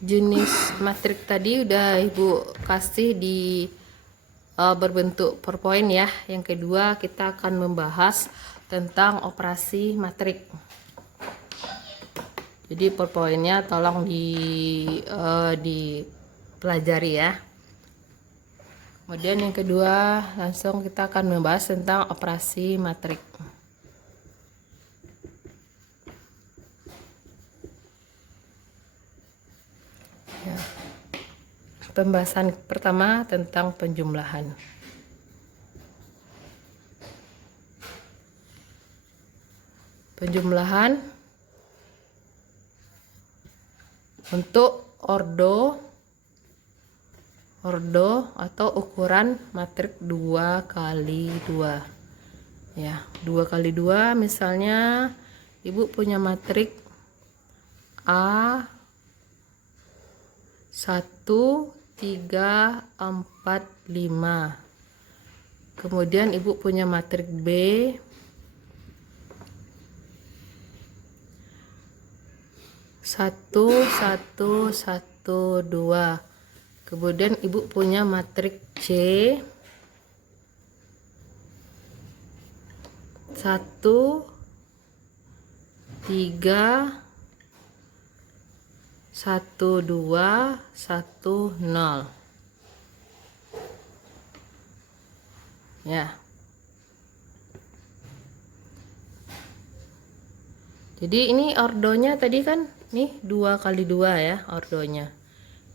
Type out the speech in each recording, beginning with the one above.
Jenis matrik tadi udah Ibu kasih di berbentuk PowerPoint ya. Yang kedua kita akan membahas tentang operasi matrik. Jadi PowerPointnya tolong dipelajari ya. Kemudian yang kedua langsung kita akan membahas tentang operasi matrik. Ya. Pembahasan pertama tentang penjumlahan. Penjumlahan untuk ordo atau ukuran matrik 2 kali 2 ya. 2 kali 2 misalnya Ibu punya matrik A 1 3 4 5. Kemudian Ibu punya matrik B 1 1 1 2. Kemudian Ibu punya matrik C 1 3 1 2 1 0 ya. Jadi ini ordonya tadi kan nih 2 kali 2 ya ordonya.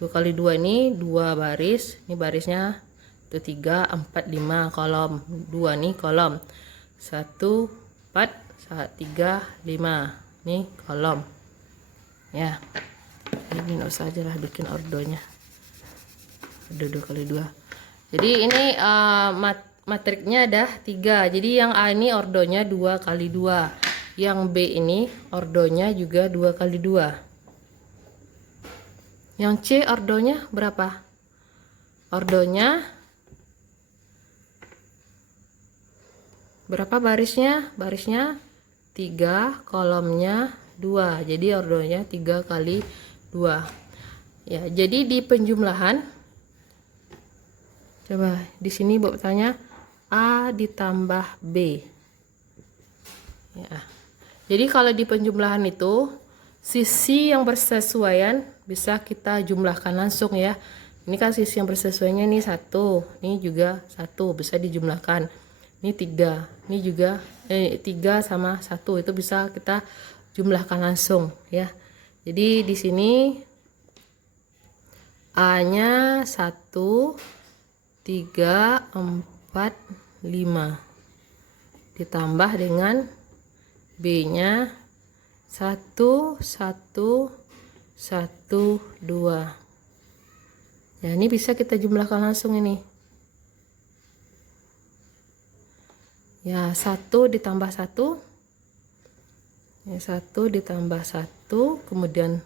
2 kali 2 ini 2 baris, ini barisnya itu 3 4 5 kolom. 2 nih kolom. 1 4 3 5. Nih kolom. Ya. Ini enggak usah aja lah bikin ordonya. 2 kali 2. Jadi ini matriknya ada 3. Jadi yang A ini ordonya 2 kali 2. Yang B ini ordonya juga 2 kali 2. Yang C ordonya berapa? Ordonya berapa barisnya? Barisnya 3, kolomnya 2. Jadi ordonya 3 kali 2. Ya, jadi di penjumlahan coba di sini Ibu tanya A ditambah B. Ya. Jadi kalau di penjumlahan itu sisi yang bersesuaian bisa kita jumlahkan langsung ya. Ini kan sisi yang bersesuaiannya nih 1, ini juga 1 bisa dijumlahkan. Ini 3, ini juga 3 sama 1 itu bisa kita jumlahkan langsung ya. Jadi di sini A-nya 1 3 4 5 ditambah dengan B-nya 1 1 1 2. Ya, ini bisa kita jumlahkan langsung ini. Ya, 1 ditambah 1. Ya, 1 ditambah 1, kemudian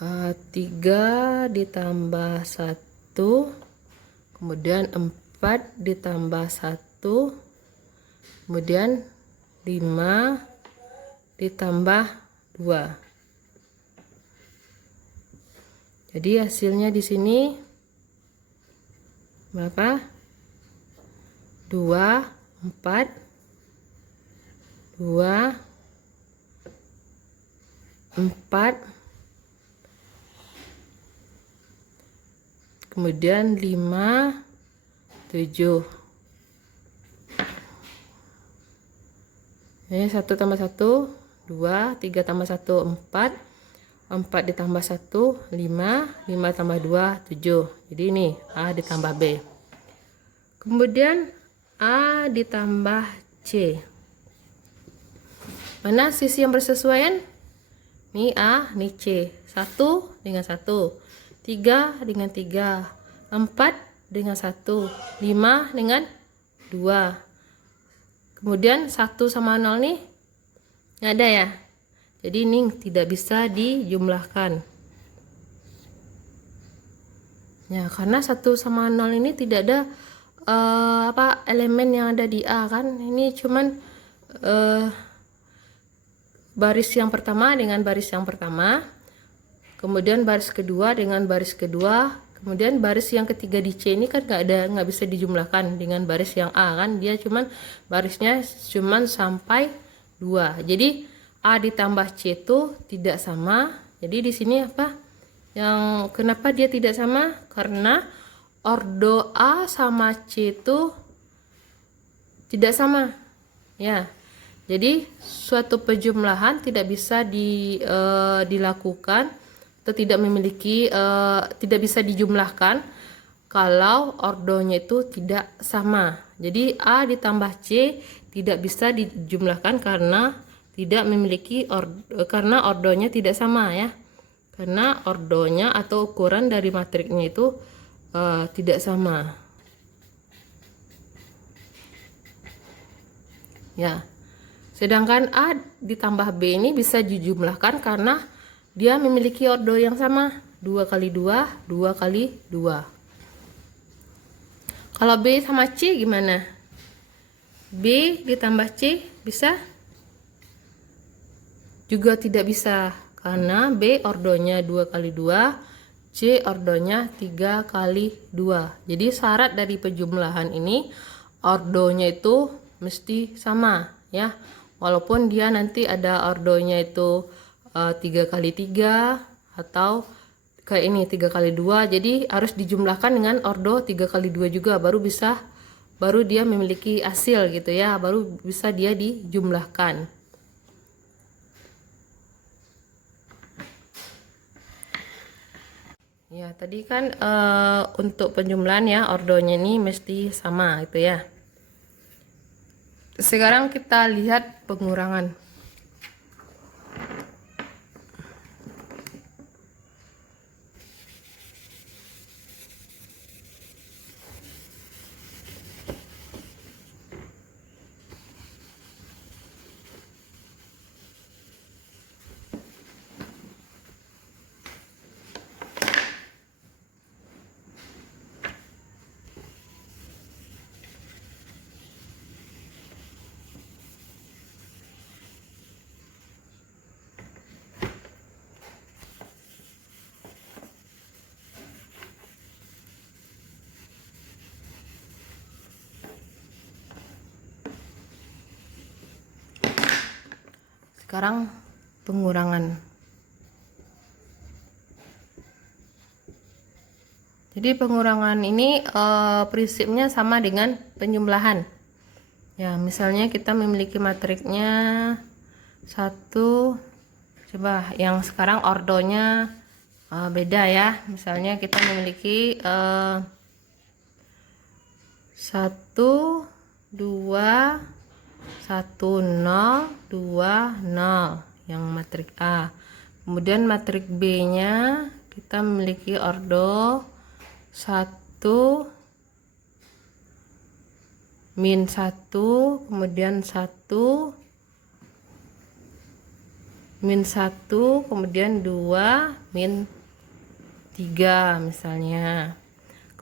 3 ditambah 1, kemudian 4 ditambah 1, kemudian 5 ditambah 2. Jadi hasilnya di sini berapa? 2 4 2 4 kemudian 5 7. Ini 1 tambah 1 2, 3 tambah 1 4, 4 ditambah 1 5, 5 tambah 2 7. Jadi ini A ditambah B. Kemudian A ditambah C. Mana sisi yang bersesuaian? Ini A, ini C. 1 dengan 1, 3 dengan 3, 4 dengan 1, 5 dengan 2. Kemudian 1 sama 0 nih nggak ada ya. Jadi ini tidak bisa dijumlahkan. Ya, karena 1 sama 0 ini tidak ada elemen yang ada di A kan. Ini cuman baris yang pertama dengan baris yang pertama. kemudian baris kedua dengan baris kedua, kemudian baris yang ketiga di C ini kan nggak bisa dijumlahkan dengan baris yang A kan, dia cuman barisnya cuman sampai 2. Jadi A ditambah C itu tidak sama. Jadi di sini apa? Yang kenapa dia tidak sama? Karena ordo A sama C itu tidak sama. Ya. Jadi suatu penjumlahan tidak bisa dilakukan atau tidak memiliki tidak bisa dijumlahkan kalau ordonya itu tidak sama. Jadi A ditambah C tidak bisa dijumlahkan karena tidak memiliki karena ordonya tidak sama ya. Karena ordonya atau ukuran dari matriknya itu tidak sama. Ya. Sedangkan A ditambah B ini bisa dijumlahkan karena dia memiliki ordo yang sama, 2 kali 2, 2 kali 2. Kalau B sama C gimana? B ditambah C bisa? Juga tidak bisa, karena B ordonya 2 kali 2, C ordonya 3 kali 2. Jadi syarat dari penjumlahan ini ordonya itu mesti sama ya. Walaupun dia nanti ada ordonya itu 3 kali 3 atau kayak ini 3 kali 2, jadi harus dijumlahkan dengan ordo 3 kali 2 juga baru dia memiliki hasil gitu ya, baru bisa dia dijumlahkan. Ya tadi kan untuk penjumlahan ya ordonya ini mesti sama gitu ya. Sekarang kita lihat pengurangan. Sekarang pengurangan. Jadi pengurangan ini prinsipnya sama dengan penjumlahan. Ya, misalnya kita memiliki matriknya 1, coba yang sekarang ordonya beda ya. Misalnya kita memiliki 1 2 1 0 2 0 yang matrik A. Kemudian matrik B nya kita memiliki ordo 1 min 1, kemudian 1 min 1, kemudian 2 min 3 misalnya.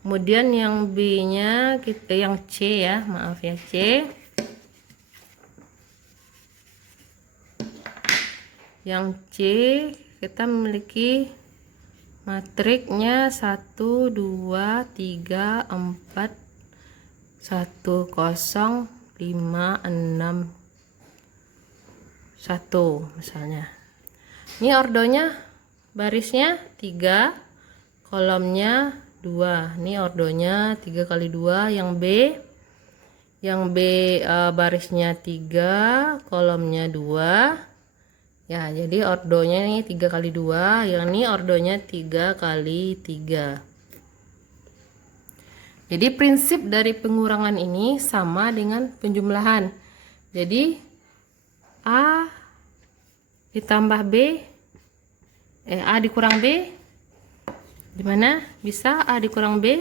Kemudian yang B nya yang C ya, maaf ya, C. Yang C kita memiliki matriknya 1 2 3 4 1 0 5 6 1 misalnya. Ini ordonya barisnya 3, kolomnya 2. Ini ordonya 3 kali 2. Yang B barisnya 3, kolomnya 2. Ya, jadi ordonya ini 3 kali 2, yang ini ordonya 3 kali 3. Jadi prinsip dari pengurangan ini sama dengan penjumlahan. Jadi A ditambah B, A dikurang B, gimana? Bisa A dikurang B?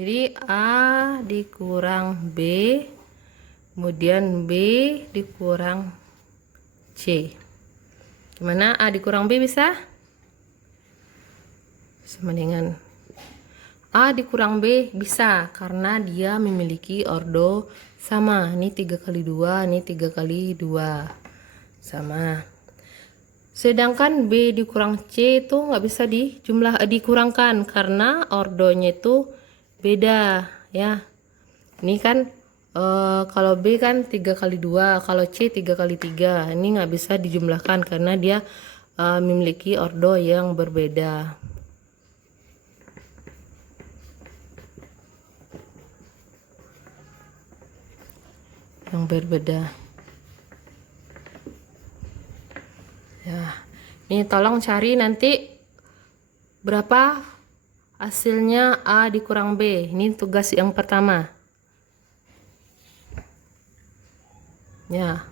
Jadi A dikurang B, kemudian B dikurang C. Gimana A dikurang B bisa? Sama dengan A dikurang B bisa, karena dia memiliki ordo sama. Ini 3 kali 2, ini 3 kali 2. sama. Sedangkan B dikurang C itu nggak bisa dikurangkan karena ordonya itu beda ya. Ini kan kalau B kan 3 kali 2, kalau C 3 kali 3. Ini nggak bisa dijumlahkan karena dia memiliki ordo yang berbeda. Ya, ini tolong cari nanti berapa hasilnya A dikurang B. Ini tugas yang pertama. Ya,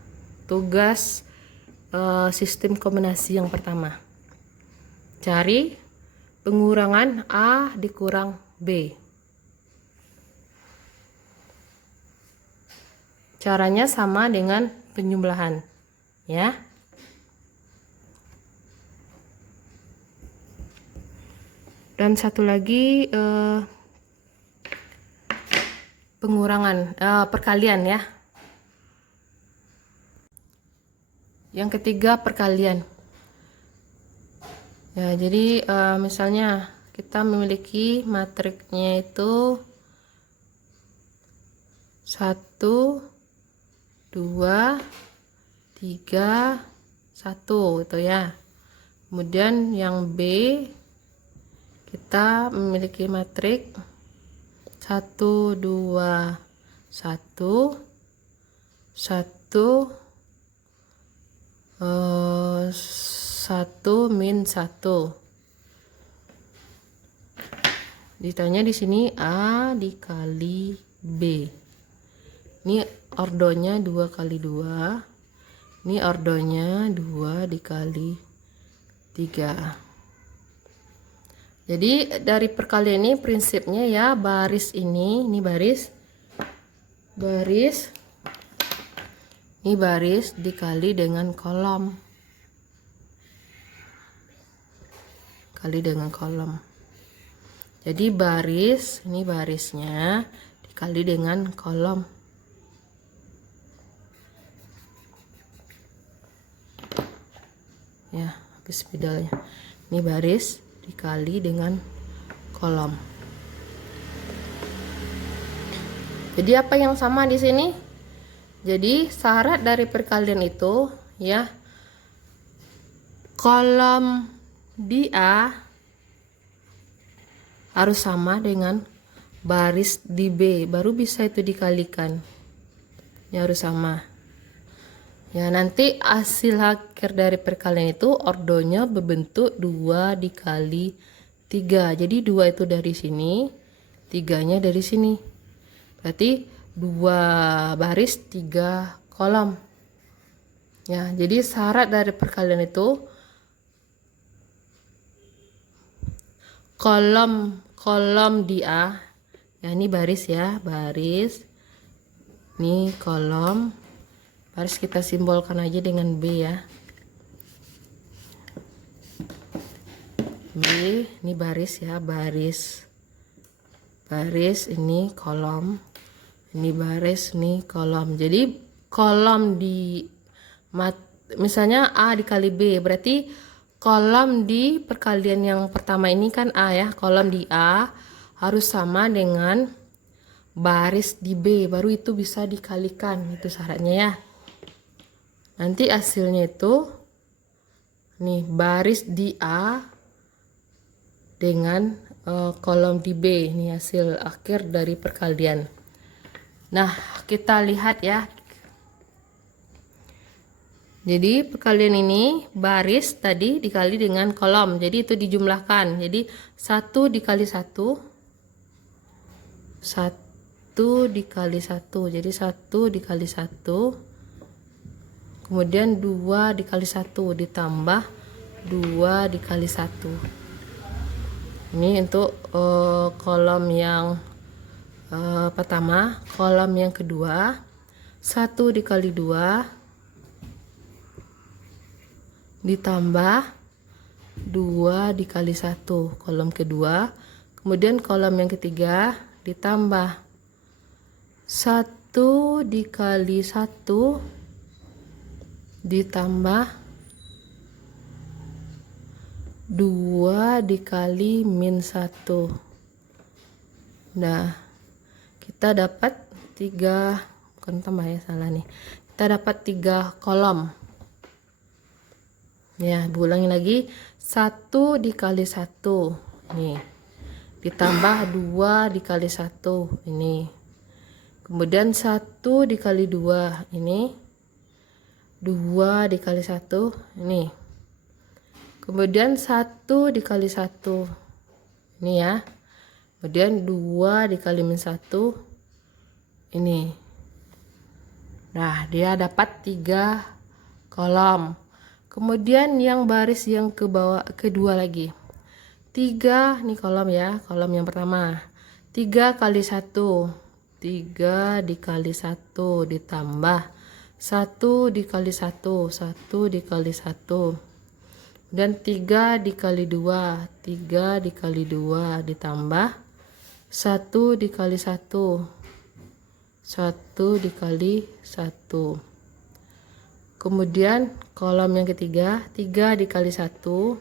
tugas sistem kombinasi yang pertama. Cari pengurangan A dikurang B. Caranya sama dengan penjumlahan, ya. Dan satu lagi pengurangan perkalian ya. Yang ketiga perkalian. Ya, jadi misalnya kita memiliki matriksnya itu 1 2 3 1 itu ya. Kemudian yang B kita memiliki matriks 1 2 1 1 1 min 1. Ditanya di sini A dikali B. Ini ordonya 2 kali 2. Ini ordonya 2 dikali 3. Jadi dari perkalian ini prinsipnya ya, baris ini baris ini baris dikali dengan kolom, kali dengan kolom. Jadi baris ini barisnya dikali dengan kolom. Ya, habis spidolnya. Ini baris dikali dengan kolom. Jadi apa yang sama di sini? Jadi syarat dari perkalian itu ya, kolom di A harus sama dengan baris di B, baru bisa itu dikalikan. Ya harus sama. Ya, nanti hasil akhir dari perkalian itu ordonya berbentuk 2 dikali 3. Jadi 2 itu dari sini, 3-nya dari sini. Berarti 2 baris 3 kolom. Ya, jadi syarat dari perkalian itu kolom di A. Ya, ini baris ya, baris. Ini kolom. Baris kita simbolkan aja dengan B ya. B, ini baris ya, baris. Baris ini kolom. Ini baris, ini kolom. Jadi kolom di misalnya A dikali B, berarti kolom di perkalian yang pertama ini kan A ya. Kolom di A harus sama dengan baris di B, baru itu bisa dikalikan. Itu syaratnya ya. Nanti hasilnya itu nih, baris di A dengan kolom di B. Ini hasil akhir dari perkalian. Nah, kita lihat ya. Jadi perkalian ini baris tadi dikali dengan kolom. Jadi itu dijumlahkan. Jadi 1 dikali 1 dikali 1. Jadi 1 dikali 1. Kemudian 2 dikali 1 ditambah 2 dikali 1. Ini untuk kolom yang pertama. Kolom yang kedua 1 dikali 2 ditambah 2 dikali 1, kolom kedua. Kemudian kolom yang ketiga ditambah 1 dikali 1 ditambah 2 dikali min 1. Nah, kita dapat 3, bukan tambah ya, salah nih. Kita dapat 3 kolom. Ya, diulangi lagi. 1 dikali 1. Nih. Ditambah 2 dikali 1. Ini. Kemudian 1 dikali 2. Ini. 2 dikali 1. Ini. Kemudian 1 dikali 1. Ini ya. Kemudian 2 dikali min 1. Ini. Nah, dia dapat 3 kolom. Kemudian yang baris yang ke bawah kedua lagi. 3 nih kolom ya. Kolom yang pertama. 3 kali 1. 3 dikali 1 ditambah 1 dikali 1. 1 dikali 1. Dan 3 dikali 2. 3 dikali 2 ditambah 1 dikali 1. 1 dikali 1. Kemudian kolom yang ketiga, 3 dikali 1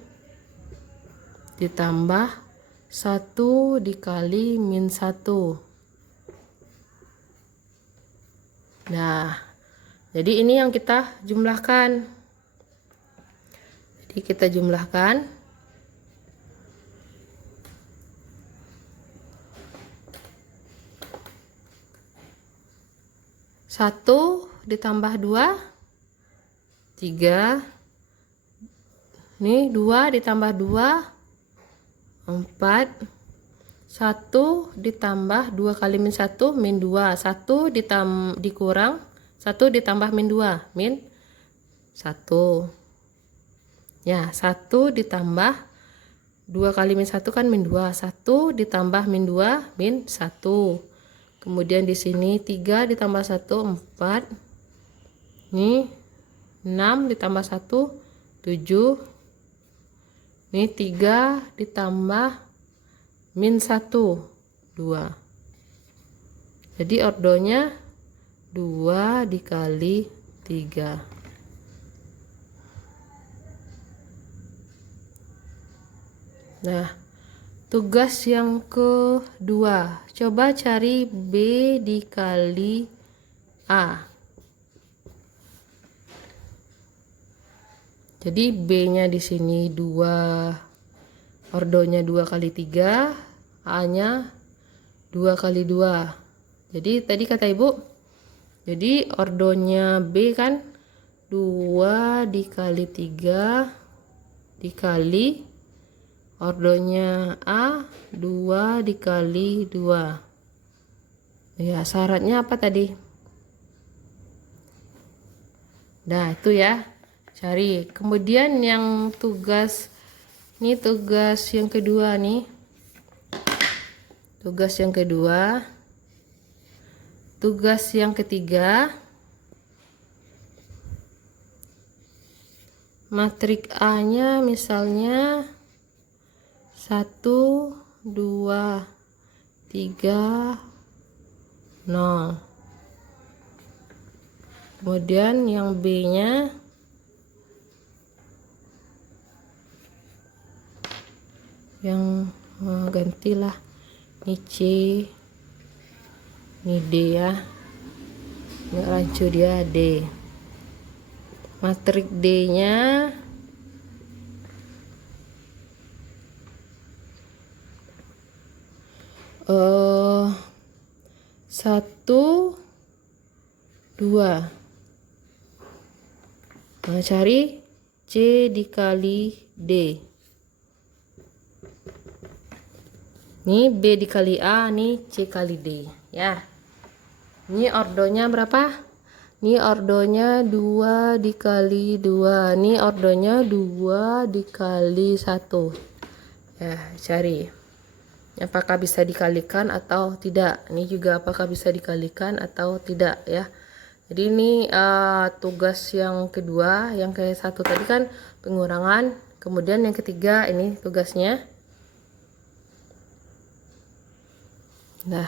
ditambah 1 dikali min 1. Nah, jadi ini yang kita jumlahkan. Jadi kita jumlahkan. 1 ditambah 2, 3. Nih 2 ditambah 2, 4. 1 ditambah 2 kali min 1, min 2. 1 dikurang 1 ditambah min 2, min 1. Ya, 1 ditambah 2 kali min 1 kan min 2. 1 ditambah min 2, min 1. Kemudian di sini 3 ditambah 1, 4. Nih 6 ditambah 1, 7. Nih 3 ditambah min 1, 2. Jadi ordonya 2 dikali 3. Nah, tugas yang kedua, coba cari B dikali A. Jadi B-nya di sini 2, ordonya 2 kali 3, A-nya 2 kali 2. Jadi tadi kata Ibu, jadi ordonya B kan 2 dikali 3 dikali ordonya A 2 dikali 2. Ya, syaratnya apa tadi? Nah, itu ya. Cari. Kemudian yang tugas, ini tugas yang kedua nih. Tugas yang kedua. Tugas yang ketiga. Matrik A-nya misalnya 1, 2, 3, 0. Kemudian yang B-nya yang gantilah, ini C, ini D ya, nggak rancu dia D. Matrik D-nya 1, 2. Nah, cari C dikali D. Ini B dikali A, nih C kali D ya. Ini ordonya berapa? Ini ordonya 2 dikali 2. Ini ordonya 2 dikali 1. Ya, cari. Apakah bisa dikalikan atau tidak? Ini juga apakah bisa dikalikan atau tidak ya. Jadi ini tugas yang kedua, yang ke satu tadi kan pengurangan. Kemudian yang ketiga ini tugasnya. Nah,